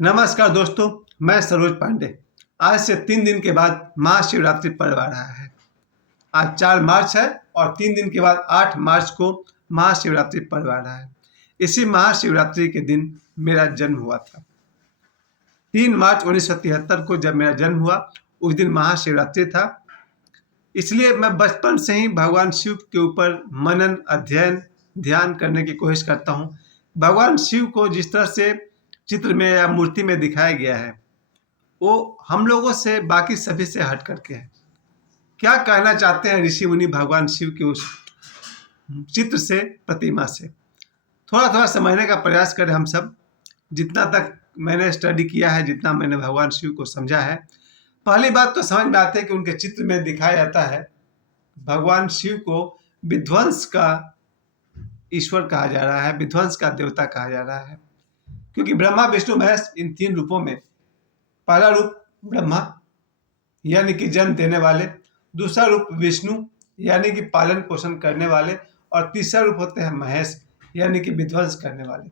नमस्कार दोस्तों, मैं सरोज पांडे। आज से 3 दिन के बाद महाशिवरात्रि पर्व आ रहा है। आज 4 मार्च है और 3 दिन के बाद 8 मार्च को महाशिवरात्रि पर्व आ रहा है। इसी महाशिवरात्रि के दिन मेरा जन्म हुआ था। 3 मार्च 1973 को जब मेरा जन्म हुआ, उस दिन महाशिवरात्रि था। इसलिए मैं बचपन से ही भगवान शिव के ऊपर मनन, अध्ययन, ध्यान करने की कोशिश करता हूँ। भगवान शिव को जिस तरह से चित्र में या मूर्ति में दिखाया गया है, वो हम लोगों से, बाकी सभी से हट करके है। क्या कहना चाहते हैं ऋषि मुनि भगवान शिव के उस चित्र से, प्रतिमा से? थोड़ा थोड़ा समझने का प्रयास करें हम सब। जितना तक मैंने स्टडी किया है, जितना मैंने भगवान शिव को समझा है, पहली बात तो समझ में आती है कि उनके चित्र में दिखाया जाता है भगवान शिव को विध्वंस का ईश्वर कहा जा रहा है, विध्वंस का देवता कहा जा रहा है। क्योंकि ब्रह्मा, विष्णु, महेश, इन 3 रूपों में पहला रूप ब्रह्मा यानी कि जन्म देने वाले, दूसरा रूप विष्णु यानी कि पालन पोषण करने वाले, और तीसरा रूप होते हैं महेश यानी कि विध्वंस करने वाले।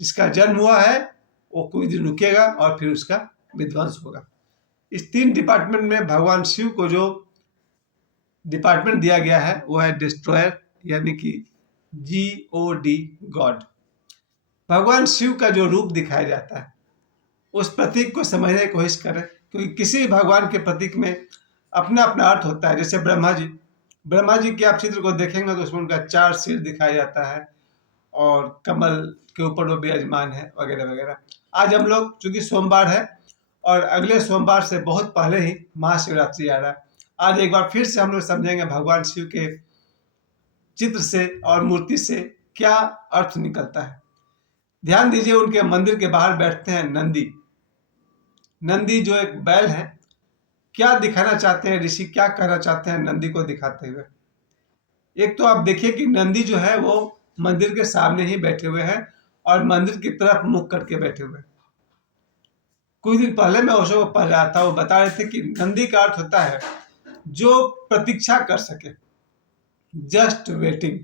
जिसका जन्म हुआ है वो कोई दिन रुकेगा और फिर उसका विध्वंस होगा। इस 3 डिपार्टमेंट में भगवान शिव को जो डिपार्टमेंट दिया गया है वो है डिस्ट्रॉयर यानी कि GOD, गॉड। भगवान शिव का जो रूप दिखाया जाता है, उस प्रतीक को समझने की कोशिश करें, क्योंकि किसी भी भगवान के प्रतीक में अपना अपना अर्थ होता है। जैसे ब्रह्मा जी के आप चित्र को देखेंगे तो उसमें उनका 4 सिर दिखाया जाता है और कमल के ऊपर वो विराजमान है, वगैरह वगैरह। आज हम लोग, चूंकि सोमवार है और अगले सोमवार से बहुत पहले ही महाशिवरात्रि आ रहा है, आज एक बार फिर से हम लोग समझेंगे भगवान शिव के चित्र से और मूर्ति से क्या अर्थ निकलता है। ध्यान दीजिए, उनके मंदिर के बाहर बैठते हैं नंदी जो एक बैल है। क्या दिखाना चाहते हैं ऋषि, क्या कहना चाहते हैं नंदी को दिखाते हुए? एक तो आप देखिए कि नंदी जो है वो मंदिर के सामने ही बैठे हुए हैं और मंदिर की तरफ मुख करके बैठे हुए हैं। कुछ दिन पहले मैं ओशो को पढ़ रहा था, वो बता रहे थे कि नंदी का अर्थ होता है जो प्रतीक्षा कर सके, जस्ट वेटिंग।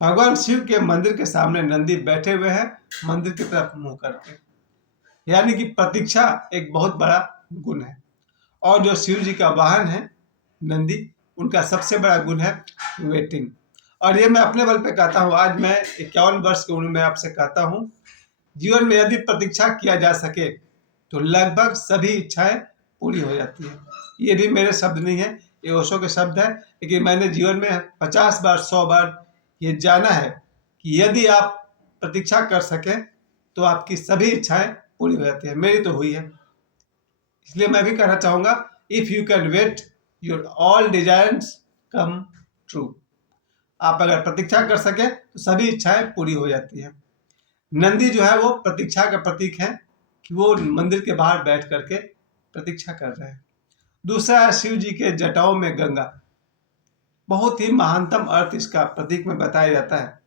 भगवान शिव के मंदिर के सामने नंदी बैठे हुए हैं, मंदिर की तरफ मुंह करके, यानी कि प्रतीक्षा एक बहुत बड़ा गुण है। और जो शिव जी का वाहन है नंदी, उनका सबसे बड़ा गुण है वेटिंग। और ये मैं अपने बल पे कहता हूँ, आज मैं 51 वर्ष की उम्र में आपसे कहता हूँ, जीवन में यदि प्रतीक्षा किया जा सके तो लगभग सभी इच्छाएं पूरी हो जाती है। ये भी मेरे शब्द नहीं है, ये ओशो के शब्द है। लेकिन मैंने जीवन में 50 बार 100 बार ये जाना है कि यदि आप प्रतीक्षा कर सकें तो आपकी सभी इच्छाएं पूरी हो जाती है। मेरी तो हुई है। इसलिए मैं भी कहना चाहूंगा, if you can wait, your all desires come true. आप अगर प्रतीक्षा कर सके तो सभी इच्छाएं पूरी हो जाती है। नंदी जो है वो प्रतीक्षा का प्रतीक है कि वो मंदिर के बाहर बैठ करके प्रतीक्षा कर रहे हैं। दूसरा है शिव जी के जटाओं में गंगा। बहुत ही महानतम अर्थ इसका प्रतीक में बताया जाता है।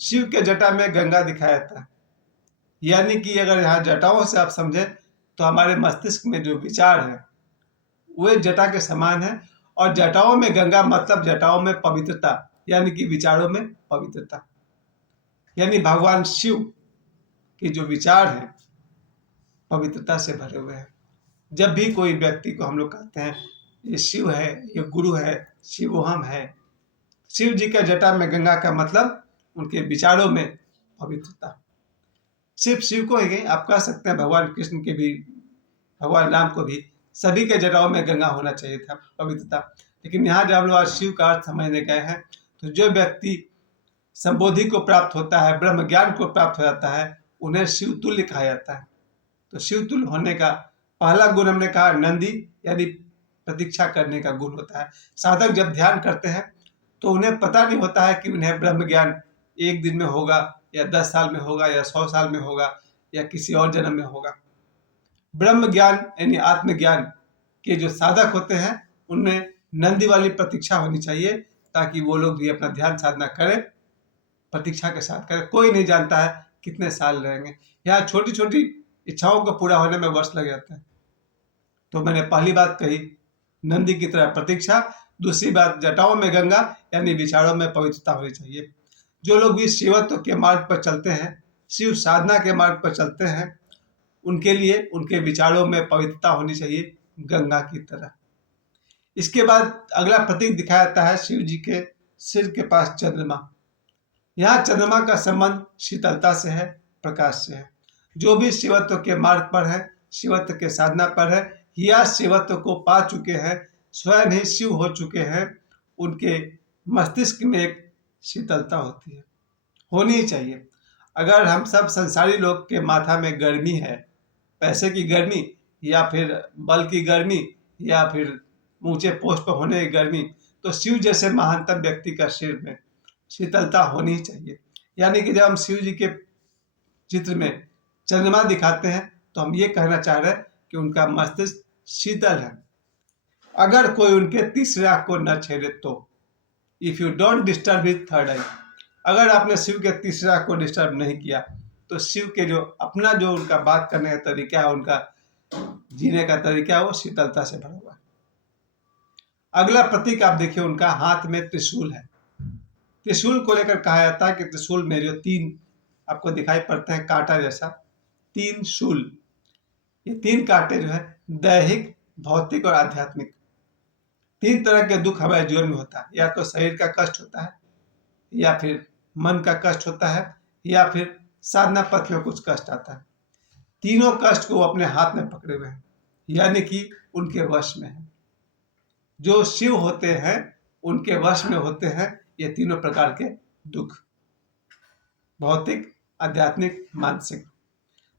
शिव के जटा में गंगा दिखाया जाता है, यानी कि अगर यहाँ जटाओं से आप समझे तो हमारे मस्तिष्क में जो विचार है वे जटा के समान है। और जटाओं में गंगा मतलब जटाओं में पवित्रता, यानी कि विचारों में पवित्रता। यानी भगवान शिव के जो विचार हैं पवित्रता से भरे हुए हैं। जब भी कोई व्यक्ति को हम लोग कहते हैं ये शिव है, ये गुरु है, शिवोहम है, शिव जी का जटा में गंगा का मतलब उनके विचारों में पवित्रता। सिर्फ शिव को ही, आप कह सकते हैं भगवान कृष्ण के भी, भगवान राम को भी, सभी के जटाओं में गंगा होना चाहिए था, पवित्रता। लेकिन यहाँ जब हम लोग आज शिव का अर्थ समझने गए हैं, तो जो व्यक्ति संबोधि को प्राप्त होता है, ब्रह्म ज्ञान को प्राप्त हो जाता है, उन्हें शिव तुल्य कहा जाता है। तो शिव तुल्य होने का पहला गुण हमने कहा नंदी, यानी प्रतीक्षा करने का गुण होता है। साधक जब ध्यान करते हैं तो उन्हें पता नहीं होता है कि उन्हें ब्रह्म ज्ञान 1 दिन में होगा या 10 साल में होगा या 100 साल में होगा या किसी और जन्म में होगा। ब्रह्म ज्ञान यानी आत्मज्ञान के जो साधक होते हैं उनमें नंदी वाली प्रतीक्षा होनी चाहिए, ताकि वो लोग भी अपना ध्यान साधना करें, प्रतीक्षा के साथ करें। कोई नहीं जानता है कितने साल रहेंगे। यहाँ छोटी छोटी इच्छाओं को पूरा होने में वर्ष लग जाते हैं। तो मैंने पहली बात कही नंदी की तरह प्रतीक्षा, दूसरी बात जटाओं में गंगा यानी विचारों में पवित्रता होनी चाहिए। जो लोग भी शिवत्व के मार्ग पर चलते हैं, शिव साधना के मार्ग पर चलते हैं, उनके लिए उनके विचारों में पवित्रता होनी चाहिए गंगा की तरह। इसके बाद अगला प्रतीक दिखाया जाता है शिव जी के सिर के पास चंद्रमा। यहाँ चंद्रमा का संबंध शीतलता से है, प्रकाश से है। जो भी शिवत्व के मार्ग पर है, शिवत्व के साधना पर है या शिवत्व को पा चुके हैं, स्वयं ही शिव हो चुके हैं, उनके मस्तिष्क में एक शीतलता होती है, होनी ही चाहिए। अगर हम सब संसारी लोग के माथा में गर्मी है, पैसे की गर्मी या फिर बल की गर्मी या फिर ऊंचे पोस्ट पर होने की गर्मी, तो शिव जैसे महानतम व्यक्ति का सिर में शीतलता होनी ही चाहिए। यानी कि जब हम शिव जी के चित्र में चंद्रमा दिखाते हैं तो हम ये कहना चाह रहे हैं कि उनका मस्तिष्क शीतल है। अगर कोई उनके तीसरे आंख को न छेड़े तो, if you don't disturb his third eye, अगर आपने शिव के तीसरे आंख को डिस्टर्ब नहीं किया तो शिव के जो अपना जो उनका बात करने का तरीका है, उनका जीने का तरीका है, वो शीतलता से भरा हुआ है। अगला प्रतीक आप देखिए, उनका हाथ में त्रिशूल है। त्रिशूल को लेकर कहा जाता है कि त्रिशूल में जो 3 आपको दिखाई पड़ते हैं कांटा जैसा, 3 शूल, ये 3 कांटे जो है दैहिक, भौतिक और आध्यात्मिक, 3 तरह के दुख हमारे जीवन में होता है। या तो शरीर का कष्ट होता है, या फिर मन का कष्ट होता है, या फिर साधना पथ में कुछ कष्ट आता है। तीनों कष्ट को वो अपने हाथ में पकड़े हुए हैं, यानी कि उनके वश में है। जो शिव होते हैं उनके वश में होते हैं ये तीनों प्रकार के दुख, भौतिक, आध्यात्मिक, मानसिक।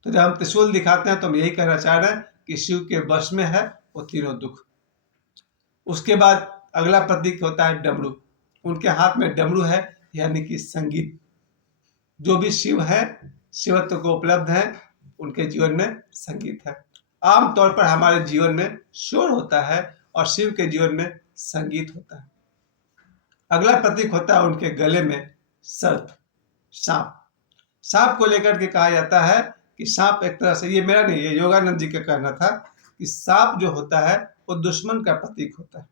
तो जब हम त्रिशूल दिखाते हैं तो हम यही कहना चाह रहे हैं कि शिव के वश में है वो तीनों दुख। उसके बाद अगला प्रतीक होता है डमरू। उनके हाथ में डमरू है, यानी कि संगीत। जो भी शिव है, शिवत्व को उपलब्ध है, उनके जीवन में संगीत है। आमतौर पर हमारे जीवन में शोर होता है और शिव के जीवन में संगीत होता है। अगला प्रतीक होता है उनके गले में सर्प, सांप। सांप को लेकर के कहा जाता है कि सांप एक तरह से, ये मेरा नहीं, ये योगानंद जी का कहना था कि सांप जो होता है वो दुश्मन का प्रतीक होता है।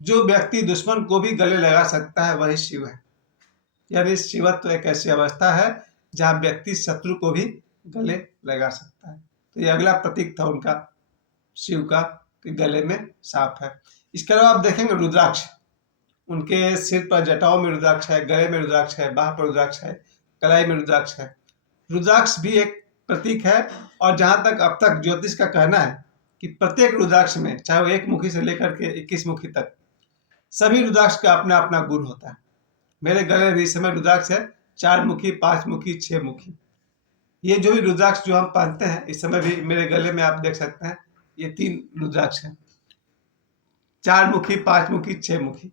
जो व्यक्ति दुश्मन को भी गले लगा सकता है वही शिव है। यानी शिवत्व एक ऐसी अवस्था है जहाँ व्यक्ति शत्रु को भी गले लगा सकता है। तो ये अगला प्रतीक था उनका, शिव का, कि गले में सांप है। इसके अलावा आप देखेंगे रुद्राक्ष, उनके सिर पर जटाओं में रुद्राक्ष है, गले में रुद्राक्ष है, बाह पर रुद्राक्ष है, कलाई में रुद्राक्ष है। रुद्राक्ष भी एक प्रतीक है। और जहाँ तक अब तक ज्योतिष का कहना है कि प्रत्येक रुद्राक्ष में, चाहे वो 1 मुखी से लेकर के 21 मुखी तक, सभी रुद्राक्ष का अपना अपना गुण होता है। मेरे गले में इस समय रुद्राक्ष है 4 मुखी, 5 मुखी, 6 मुखी। ये जो भी रुद्राक्ष जो हम पहनते हैं इस समय भी मेरे गले में आप देख सकते हैं, ये 3 रुद्राक्ष हैं, 4 मुखी, 5 मुखी, 6 मुखी।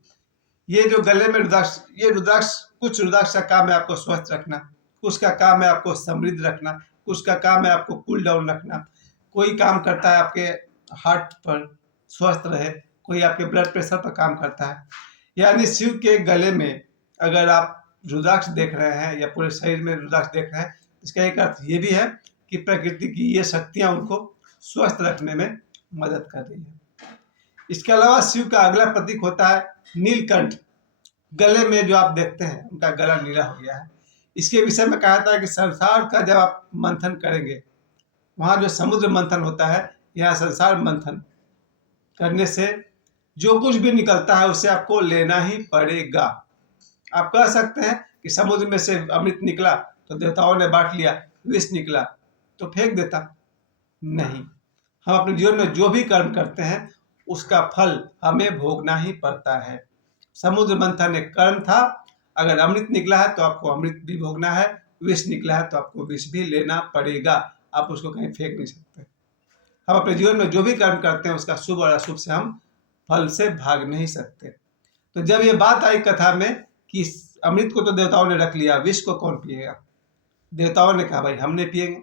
ये जो गले में रुद्राक्ष, ये रुद्राक्ष, कुछ रुद्राक्ष का काम है आपको स्वस्थ रखना, कुछ का काम है आपको समृद्ध रखना, कुछ का काम है आपको कूल डाउन रखना, कोई काम करता है आपके हार्ट पर स्वस्थ रहे, कोई आपके ब्लड प्रेशर पर काम करता है। यानी शिव के गले में अगर आप रुद्राक्ष देख रहे हैं या पूरे शरीर में रुद्राक्ष देख रहे हैं, इसका एक अर्थ ये भी है कि प्रकृति की ये शक्तियां उनको स्वस्थ रखने में मदद कर रही है। इसके अलावा शिव का अगला प्रतीक होता है नीलकंठ। गले में जो आप देखते हैं उनका गला नीला हो गया है। इसके विषय में कहा जाता है कि संसार का जब आप मंथन करेंगे, वहाँ जो समुद्र मंथन होता है, यहाँ संसार मंथन करने से जो कुछ भी निकलता है उसे आपको लेना ही पड़ेगा। आप कह सकते हैं कि समुद्र में से अमृत निकला तो देवताओं ने बांट लिया, विष निकला तो फेंक देता, नहीं। हम अपने जीवन में जो भी कर्म करते हैं उसका फल हमें भोगना ही पड़ता है। समुद्र मंथन एक कर्म था, अगर अमृत निकला है तो आपको अमृत भी भोगना है, विष निकला है तो आपको विष भी लेना पड़ेगा, आप उसको कहीं फेंक नहीं सकते। हम अपने जीवन में जो भी कर्म करते हैं उसका शुभ और अशुभ से हम फल से भाग नहीं सकते। तो जब ये बात आई कथा में कि अमृत को तो देवताओं ने रख लिया, विष को कौन पिएगा, देवताओं ने कहा भाई हम नहीं पिएंगे,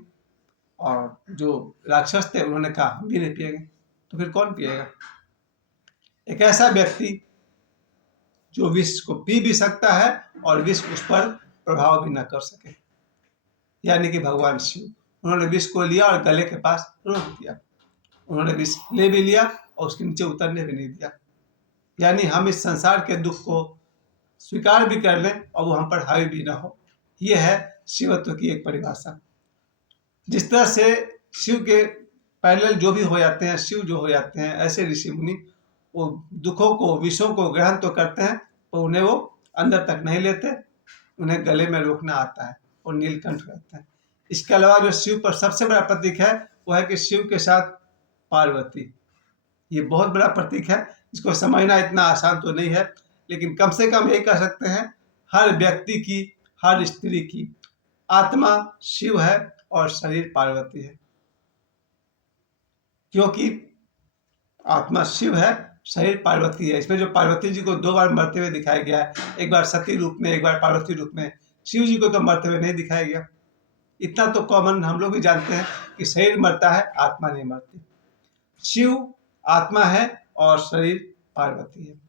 और जो राक्षस थे उन्होंने कहा हम भी नहीं पिएंगे, तो फिर कौन पिएगा? एक ऐसा व्यक्ति जो विष को पी भी सकता है और विष उस पर प्रभाव भी न कर सके, यानी कि भगवान शिव। उन्होंने विष को लिया और गले के पास रोक दिया, उन्होंने विष ले भी लिया और उसके नीचे उतरने भी नहीं दिया। यानी हम इस संसार के दुख को स्वीकार भी कर लें और वो हम पर हावी भी ना हो। यह है शिवत्व की एक परिभाषा। जिस तरह से शिव के पैरेलल जो भी हो जाते हैं, शिव जो हो जाते हैं, ऐसे ऋषि मुनि वो दुखों को, विषयों को ग्रहण तो करते हैं पर उन्हें वो अंदर तक नहीं लेते, उन्हें गले में रोकना आता है और नीलकंठ कहते हैं। इसके अलावा जो शिव पर सबसे बड़ा प्रतीक है वो है कि शिव के साथ पार्वती, ये बहुत बड़ा प्रतीक है। इसको समझना इतना आसान तो नहीं है, लेकिन कम से कम ये कह सकते हैं हर व्यक्ति की, हर स्त्री की आत्मा शिव है और शरीर पार्वती है, क्योंकि आत्मा शिव है, शरीर पार्वती है। इसमें जो पार्वती जी को 2 बार मरते हुए दिखाया गया है, एक बार सती रूप में, एक बार पार्वती रूप में। शिव जी को तो मरते हुए नहीं दिखाया गया। इतना तो कॉमन हम लोग भी जानते हैं कि शरीर मरता है, आत्मा नहीं मरती। शिव आत्मा है और शरीर पार्वती है।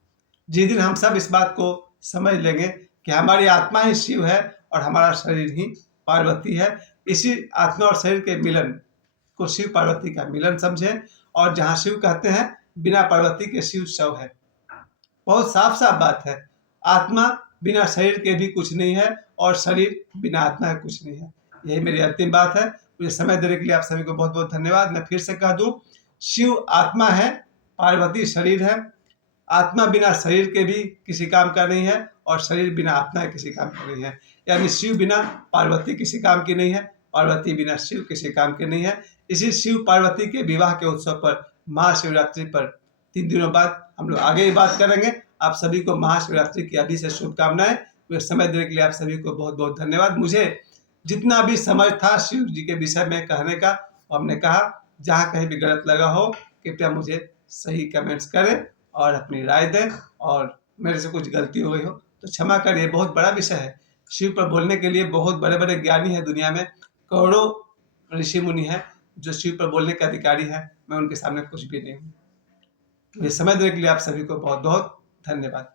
जिस दिन हम सब इस बात को समझ लेंगे कि हमारी आत्मा ही शिव है और हमारा शरीर ही पार्वती है, इसी आत्मा और शरीर के मिलन को शिव पार्वती का मिलन समझें। और जहाँ शिव कहते हैं बिना पार्वती के शिव शव है, बहुत साफ साफ बात है। आत्मा बिना शरीर के भी कुछ नहीं है और शरीर बिना आत्मा के कुछ नहीं है। यही मेरी अंतिम बात है। मुझे समय देने के लिए आप सभी को बहुत बहुत धन्यवाद। मैं फिर से कह दूं, शिव आत्मा है, पार्वती शरीर है। आत्मा बिना शरीर के भी किसी काम का नहीं है और शरीर बिना आत्मा के किसी काम का नहीं है। यानी शिव बिना पार्वती किसी काम की नहीं है, पार्वती बिना शिव किसी काम की नहीं है। इसी शिव पार्वती के विवाह के उत्सव पर, महाशिवरात्रि पर 3 दिनों बाद हम लोग आगे ही बात करेंगे। आप सभी को महाशिवरात्रि की अभी से शुभकामनाएं। मुझे समय देने के लिए आप सभी को बहुत बहुत धन्यवाद। मुझे जितना भी समझ था शिव जी के विषय में कहने का, हमने कहा। जहाँ कहीं भी गलत लगा हो कृपया मुझे सही कमेंट्स करें और अपनी राय दें, और मेरे से कुछ गलती हो गई हो तो क्षमा करिए। बहुत बड़ा विषय है। शिव पर बोलने के लिए बहुत बड़े बड़े ज्ञानी हैं दुनिया में, करोड़ों ऋषि मुनि हैं जो शिव पर बोलने के अधिकारी हैं। मैं उनके सामने कुछ भी नहीं हूँ। मुझे समय देने के लिए आप सभी को बहुत बहुत धन्यवाद।